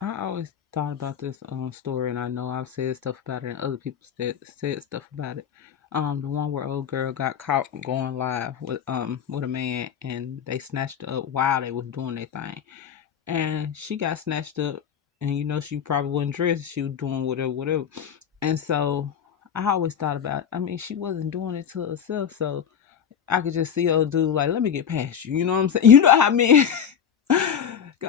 I always thought about this story, and I know I've said stuff about it, and other people said stuff about it. The one where old girl got caught going live with a man, and they snatched her up while they was doing their thing, and she got snatched up, and she probably wasn't dressed. She was doing whatever. And so I always thought about. I mean, she wasn't doing it to herself, so I could just see old dude like, let me get past you. You know what I'm saying? You know how I mean?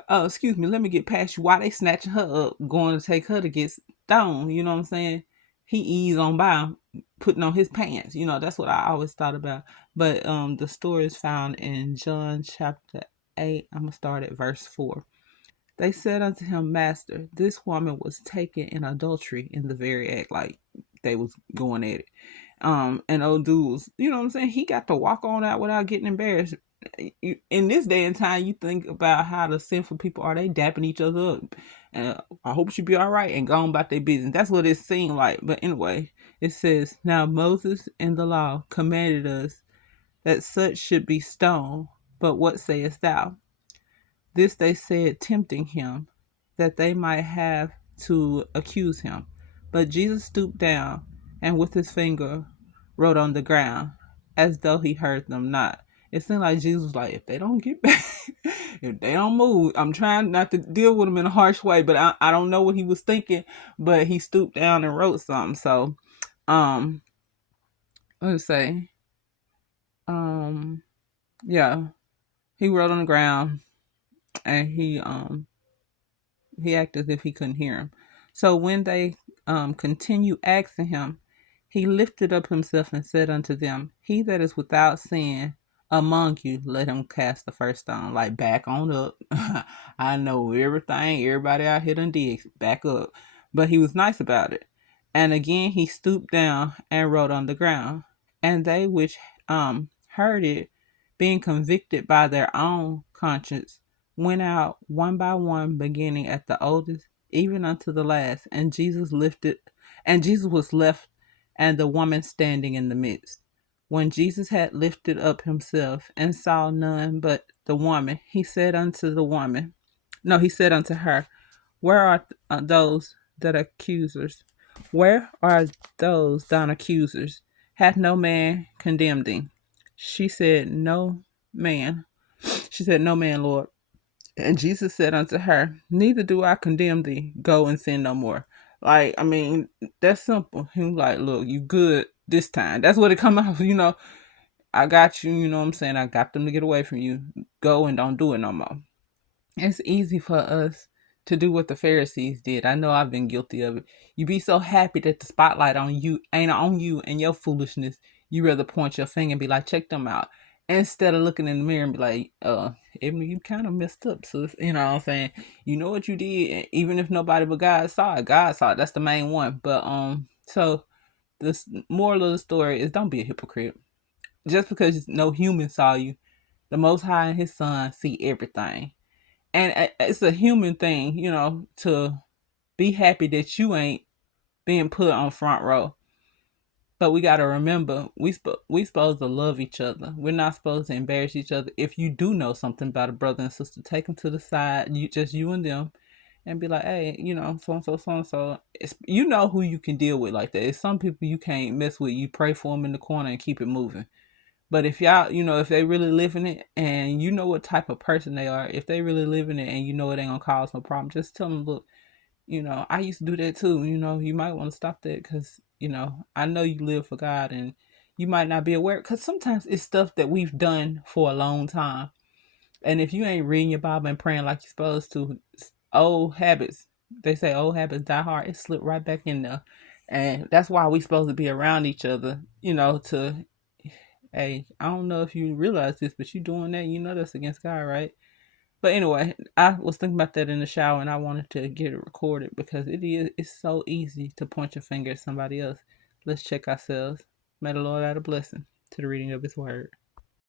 Excuse me, let me get past you. Why they snatching her up, going to take her to get stoned? You know what I'm saying? He eased on by, putting on his pants. That's what I always thought about. But the story is found in John chapter 8. I'm gonna start at verse 4. They said unto him, Master, this woman was taken in adultery in the very act, like they was going at it. And old dude was, you know what I'm saying? He got to walk on out without getting embarrassed. In this day and time, you think about how the sinful people are. They dapping each other up. And I hope she be all right and go on about their business. That's what it seemed like. But anyway, it says, Now Moses in the law commanded us that such should be stoned. But what sayest thou? This they said, tempting him, that they might have to accuse him. But Jesus stooped down, and with his finger wrote on the ground, as though he heard them not. It seemed like Jesus was like, if they don't get back, if they don't move, I'm trying not to deal with them in a harsh way, but I don't know what he was thinking, but he stooped down and wrote something. So, um, let's say, um, yeah, he wrote on the ground, and he acted as if he couldn't hear him. So when they continued asking him, he lifted up himself and said unto them, He that is without sin among you, let him cast the first stone. Like, back on up. I know everything everybody out here done did. Back up. But he was nice about it. And again he stooped down and wrote on the ground. And they which heard it, being convicted by their own conscience, went out one by one, beginning at the oldest, even unto the last. And Jesus was left, and the woman standing in the midst. When Jesus had lifted up himself and saw none but the woman, he said unto the woman, no, he said unto her, Where are those that accusers? Where are those thine accusers? Hath no man condemned thee? She said, No man. She said, No man, Lord. And Jesus said unto her, Neither do I condemn thee. Go and sin no more. Like, I mean, that's simple. He was like, Look, you good this time. That's what it come out. I got you, you know what I'm saying? I got them to get away from you. Go and don't do it no more. It's easy for us to do what the Pharisees did. I know I've been guilty of it. You be so happy that the spotlight on you ain't on you and your foolishness. You rather point your finger and be like, check them out. Instead of looking in the mirror and be like, Emily, you kind of messed up. So you know what I'm saying? You know what you did, even if nobody but God saw it. God saw it. That's the main one. But so this moral of the story is don't be a hypocrite. Just because no human saw you, the Most High and His Son see everything, and it's a human thing, to be happy that you ain't being put on front row. But we got to remember, we supposed to love each other. We're not supposed to embarrass each other. If you do know something about a brother and sister, take them to the side, you and them, and be like, hey, so and so, so and so. You know who you can deal with like that. It's some people you can't mess with. You pray for them in the corner and keep it moving. But if y'all, if they really live in it and you know what type of person they are, if they really live in it and you know it ain't gonna cause no problem, just tell them, look, I used to do that too. You might want to stop that because, I know you live for God and you might not be aware because sometimes it's stuff that we've done for a long time. And if you ain't reading your Bible and praying like you're supposed to, old habits, they say old habits die hard, it slipped right back in there. And that's why we supposed to be around each other, to hey, I don't know if you realize this, but you doing that, that's against God, right? But anyway, I was thinking about that in the shower and I wanted to get it recorded because it's so easy to point your finger at somebody else. Let's check ourselves. May the Lord add a blessing to the reading of his word.